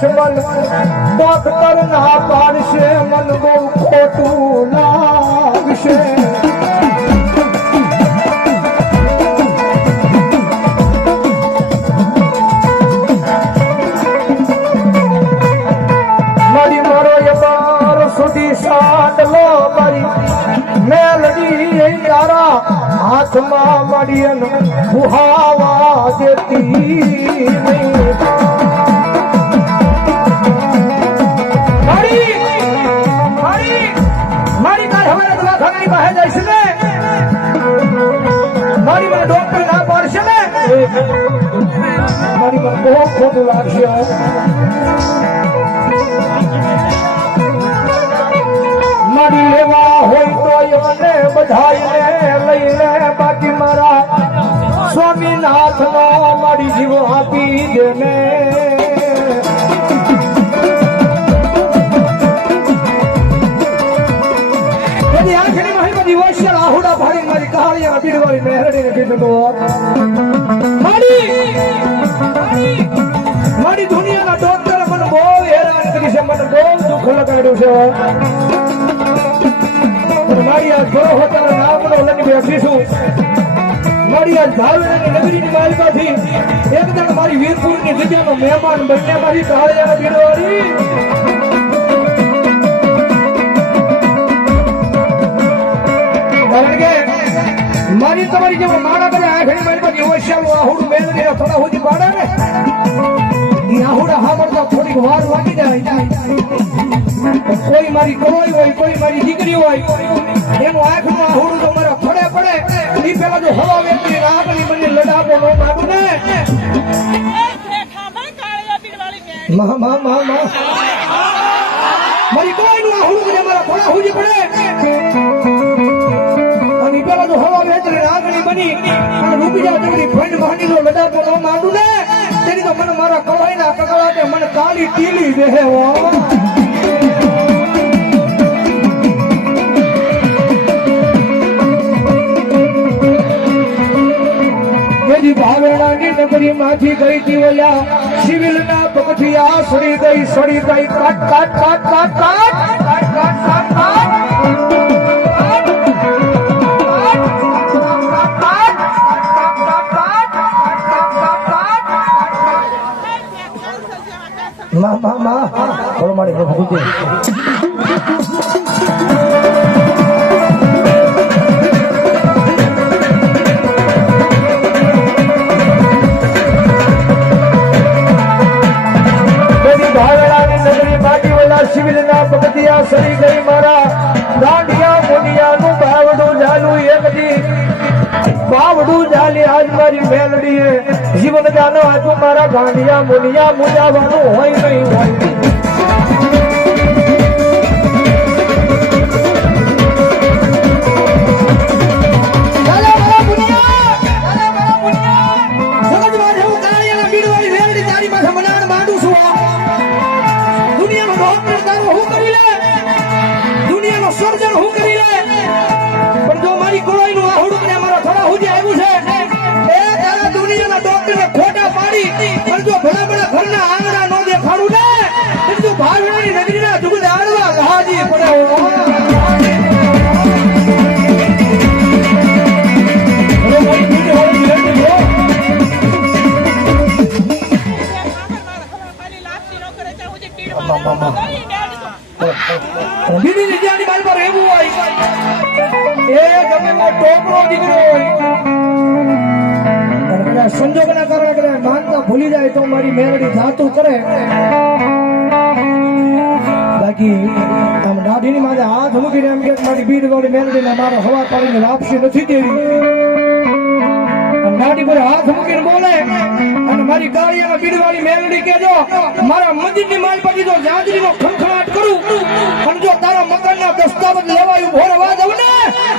દશમન પર ના પાડશે મન બહુ ખોટું લાગશે. મારી મારો યબાર સુધી સાંડલો મારી મેલડી તારા હાથમાં મારી ફુહાવા દેતી ખુદ લાગ્યો. મારી લેવા હોય તો એમને બધાઈને લઈ લે બાકી મારી જીવ આપી દેને આખરી મહિમા દિવસે રાહુડા ભાઈ મારી કહાળી આપી દેવાની મહેરડી ને કીધું દુઃખ છે. મારી આ ઘરો હોતા નામનો લઈને બેસીશું મારી આ ધારણાની નગરીની માલિકાથી એક દાડ મારી વીરપુરની જગ્યાનો મહેમાન બન્યા મારી કાળિયાના કે મારી તમારી જેવો માણા બધા આંખની મારી પાસે ઓછાનું આહુડ બેન થોડા સુધી પાડે ને. આહુડા સાંભળતા જાય. કોઈ મારી કરોઈ હોય, કોઈ મારી દીકરી હોય, એનું આંખનું આહુડું તો મારા ફળે પડે એ પેલા જો હવા વેચી આગની મને લડાપો નો માગું ને. મા મા મા મારી કોઈનું આહુડું કરે મારા ફળા હુજી પડે. પેલા જો હવા વેચી આગની બની. અને રૂપી જાવ જગડી ફંડ માંડી લો લડાપો નો માંડું ને. તો મને મારા કળાઈના કકડાટે મને કાળી ટીલી દેહે ભાવેણાની નગરી માંથી ગઈ તી ઓલા સિવિલ ના પગથિયા સડી ગઈ સડી કાટ કાટ કાટ કાટ કાટ કાટ કાટ કાટ કાટ ಮಾ ಮಾ ಮಾ ಹೊಳ ಮಾಡಿ ಹೋಗುತ್ತೆ શિવના સરી ગઈ મારા જાનો મારા ગાંડિયા મુનિયા મુજાવાનું હોય નહીં હોય મારી મેળડી જાતું કરે. બાકી આમ દાઢીની માથે હાથ મૂકીને એમ કે મારી બીડ વાળી મેલડીને મારો હવા પાડીને વાપસી નથી દેવી. દાઢી પર હાથ મૂકીને બોલે અને મારી ગાડી અને બીડ વાળી મેળડી કેજો મારા મંદિરની માલ પછી જો જાજરીનો ખખડાટ કરું, અને જો તારા મકાનના દસ્તાવેજ લેવાયું ભોર અવાજ આવું ને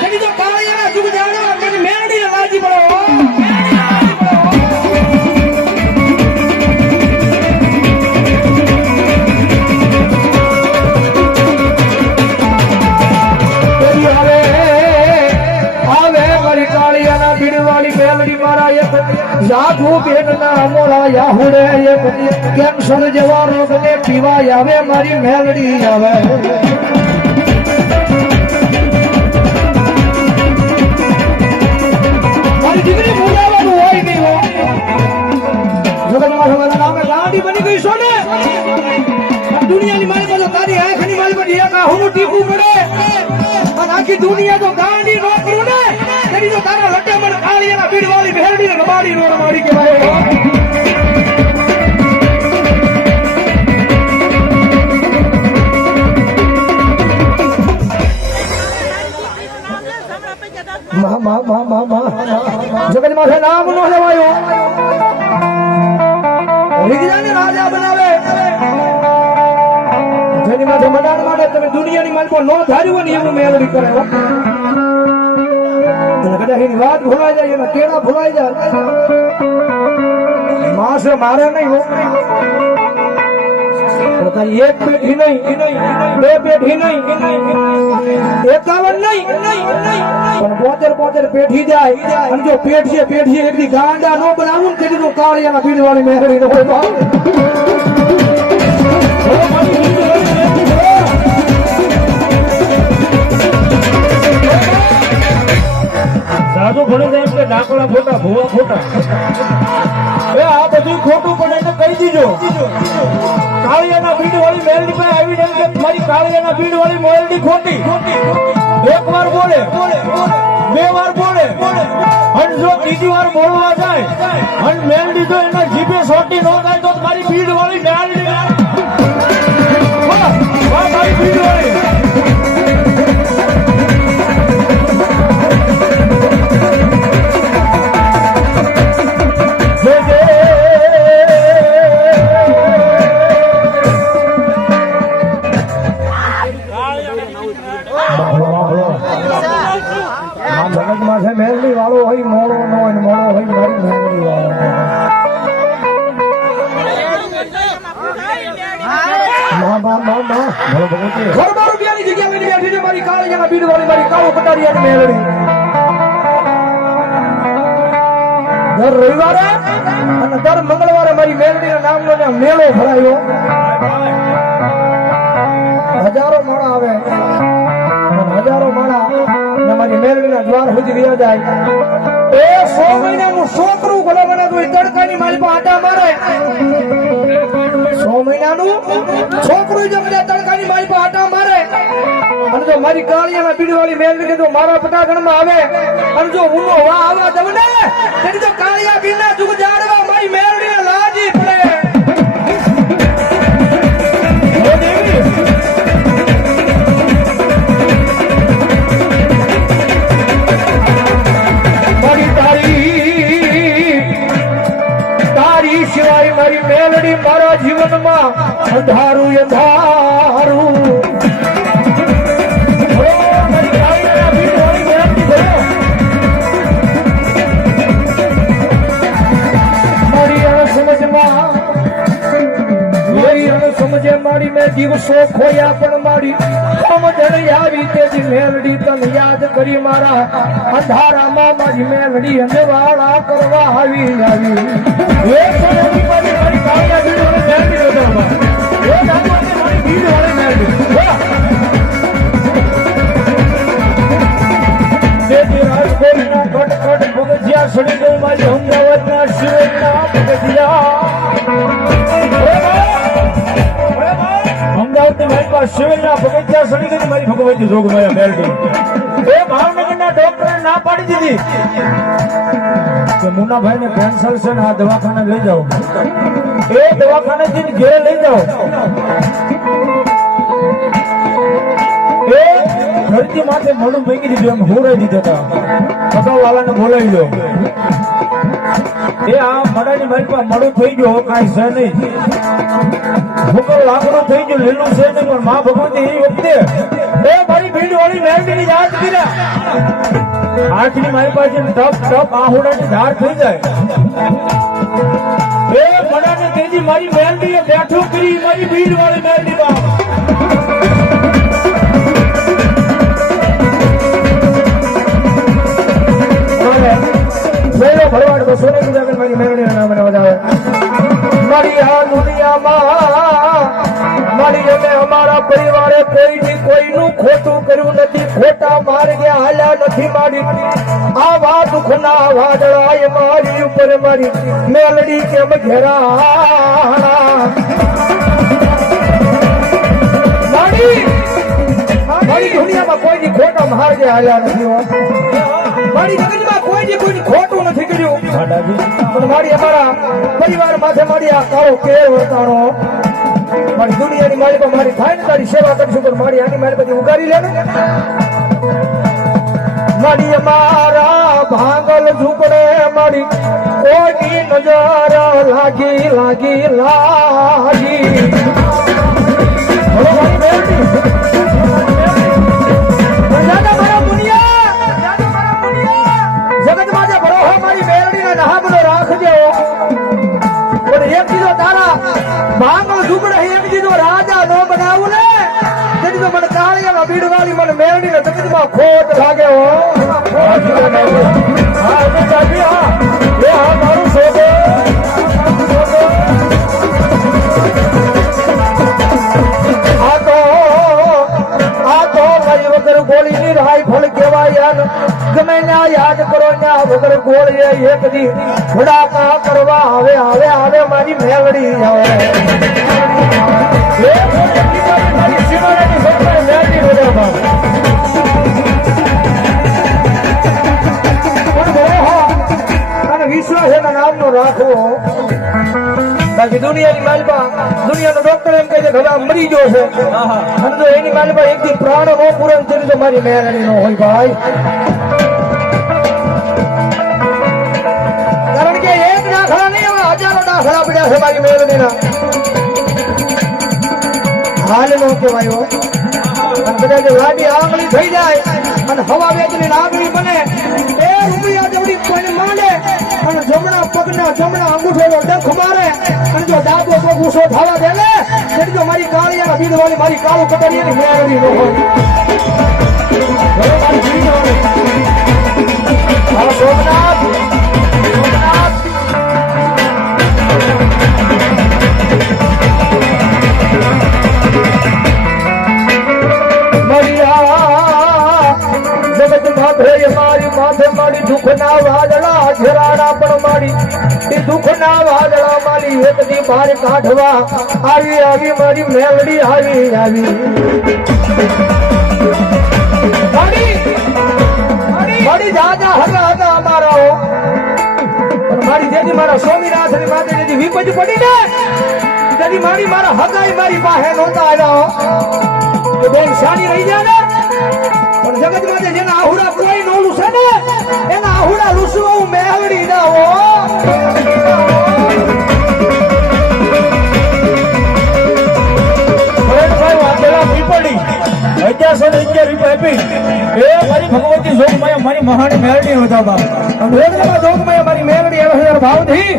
તેની જો કાળી અને જુગ જાણો મને મેરડીને લાજી પડો મેરડીને લાજી પડો જાગુ બેનના મોળા યાહુડે એક કેન્સર જેવા રોગને પીવા આવે, મારી મેલડી આવે? મારી દીકરી બોલાવાનું હોય નહીં, હો. જગતમાં તમારા નામે ગાંડી બની ગઈ છો ને. દુનિયાની મારી પાસે તારી દુનિયા તો ગાંડી નોકરું ને. તારા લટેમણ કાળિયાના ભીડવાળી ભેરડી ને રમાડી નો કહેવાય મા મા મા મા મા જગત માથે નામ નો લેવાયો વિજ્ઞાને રાજા બનાવે જેની માથે મદાન માટે તમે દુનિયાની માલકો નો ધાર્યું ને એવું મેળવી કરે. અને કદાચ કેળા ભૂલાઈ જાય. માસે મારે નહીં તારી એક પેઢી નહીં, બે પેઢી નહીં, એકાવન નહીં. પણ પોતેર પોતેર પેઢી જાય. અને જો પેઢીએ પેઢીએ એકદી ગાંડા નો બનાવું તેથી તો કાળિયાના પીડવાળી મેળવી ન હોય સાધુ ભણી જાય કે ડાકોડા ખોટા ભૂવા ખોટા આ બધું ખોટું પણ એને કહી દીજો. કાળિયાના ભીડ વાળી મેલડી પાસે આવી એમ કે મારી કાળિયાના ભીડ વાળી મેલડી ખોટી. એક વાર બોલે, બે વાર બોલે, અને જો ત્રીજી વાર બોલવા જાય, અને મેલડી તો એના જીભે સોટી ન થાય તો મારી ભીડ વાળી મેલડી કાળો કટારિયાની મેલડી દર રવિવારે અને દર મંગળવારે મારી મેલડીના નામનો મેળો ભરાયો. હજારો માણા આવે હજારો માણા મારી મેલડીના દ્વાર સુધી રહ્યા જાય. એ સો મહિનાનું છોકરું ભલે મને તડકાની મારી પાસે આટા મારે. મહિનાનું છોકરું જો કદાચ તડકાની આટા મારે, અને જો મારી કાળિયાના પીડવાળી મેલડી જો મારા પટાગણમાં આવે, અને ઊનો વા આવવા દઉં ને, તેની તો જુગ જાડવા મારી મેરડીને મેલડી મારા જીવનમાં અંધારું અંધારું. સમજે, મારી મેં દિવસો ખોયા, પણ મારી સમજણ આવી જ મેલડી તને યાદ કરી મારા અંધારામાં મારી મેલડી વાળા કરવા આવી આવી. મારી મારી મારી કટકટ પગથિયા સડી ગઈ મારી મારી મારી ભગવતી જોગમાયા મેલડી એ ભાવનગરના ડોક્ટરે ના પાડી દીધી. કે મુનાભાઈને કેન્સર છે ને આ દવાખાને લઈ જાઓ. એ દવાખાને જઈને ઘેરે લઈ જાઓ. એ ધરતી માથે મળું મૂકી દીધું, એમ હોરાઈ દીધા હતા. વાલાને બોલાવી દો એ આ મડાની મારી પાસે મળું થઈ ગયો કાંઈ છે નહીં. ભૂકર લાકડું થઈ ગયું, લીલું છે નહીં, પણ મા ભગવતી એ વખતે એ મારી ભીડ વાળી મેરડીની યાદ કર્યા. આખરી મારી પાસે ટપ ટપ, આહુડાની ધાર થઈ જાય. તેજી મારી મેરડીએ બેઠું કરી, મારી ભીડ વાળી મેરડીમાં વેલો ભરવાડ બસો ને બીજા મારી મેરડીના નામને વધાવે મારી આ દુનિયામાં મારી અને અમારા પરિવારે કોઈની કોઈનું ખોટું કર્યું નથી. ખોટા માર્ગે હાલ્યા નથી મારી આ વાત દુઃખના વાદળાએ મારી ઉપર મારી. મેલડી કેમ ઘેરા દુનિયામાં કોઈની ખોટા માર્ગે હાલ્યા નથી મારી જગતમાં કોઈની કોઈ ખોટું નથી કર્યું. પણ મારી અમારા પરિવાર માથે મારી આ કાળો કેળ વર્તાણો. મારી દુનિયાની પર મારી થાય ને તારી સેવા કરશું, પણ મારી આની મારી બધી ઉગારી લે ને મારી અમારા ભાંગલ ઝૂંપડે મારી કોઈની નજર લાગી લાગી લાગી. ભાંગલ ઝૂંપડે એક દીધો રાજા નો બનાવું ને? તેની તો મને કાળિયામાં બીડવાળી મને મેરડીને માં ખોટ લાગે હા. મારું શોધો ગોળીએ એક દી કા કરવા આવે આવે આવે મારી મેલડી વિશ્વાસ એના નામનો રાખવો. બાકી દુનિયાની માલપા દુનિયાનો ડોક્ટર એમ કહે છે કે મરી ગયો છે. અને જો એની માલમાં એક દી પ્રાણ નો પૂરણ તો મારી મેરડી નો હોય ભાઈ. દાખલા પડ્યા છે બાકી મેરડીના હાલ નો કહેવાય જે લાડી આંગળી થઈ જાય અને હવા વેચની આંગળી બને. એ રૂપિયા જેવડી કોઈને માંડે અને જમણા પગના જમણા અંગૂઠો ડખ મારે. અને જો ડાબો પગ ઊંચો થવા દે ને જો મારી કાળી અને વાળી મારી કાળું કટરી એની મેળવી નો હોય. સોમનાથ મારી બહાર કાઢવા. આવી આવી મારી મેલડી આવી આવી. મારી મારી દાદા હતા હતા પણ મારી જેની મારા સ્વામિનાથની જેથી વિપજ પડી ને તેથી મારી મારા હગાઈ મારી પાસે નહોતા આવ્યા. તો બેન શાની રહી જાય ને? પણ જગત જેના આહુડા કોઈ નો લૂસે ને એના આહુડા લૂસવા હું મેળવી ના હો. અગિયારસો ને અગિયાર રૂપિયા આપી. એ મારી ભગવતી જોગમાયા મારી મહાન મેરડી વધામાં વેદનામાં જોગમાં મારી મેળવી આવે છે ભાવથી.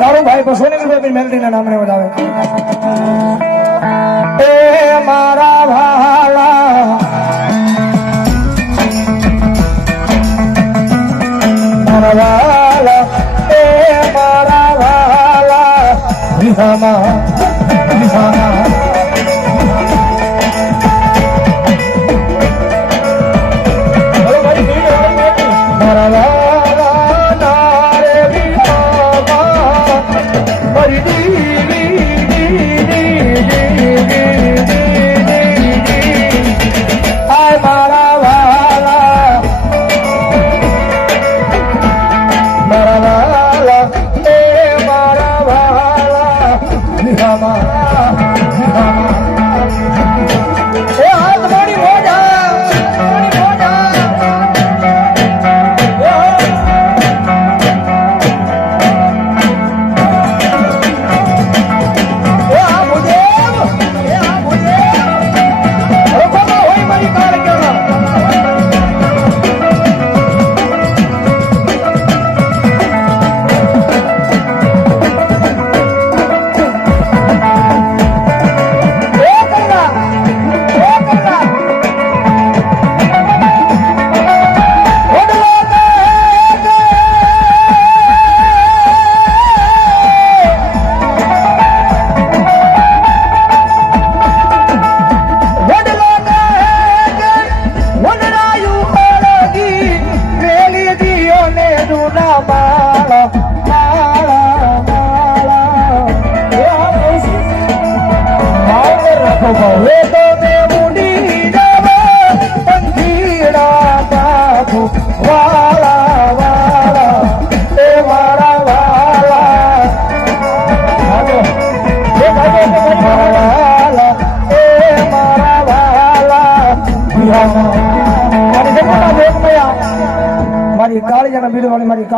તારો ભાઈ બસો ને રૂપિયા મેળવી ના નામે વધાવે એ મારા ભાલા મારા વાલા, એ મારા વાલા. વિહામા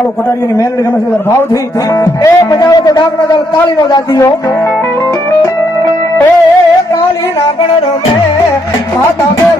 કાળુ કોટારીની મેલડી રમે ભાવ થઈ એ બજાવો તો ડાક ના દળ કાળી નો દાદીઓ એ કાળી નાગણ રમે, માતા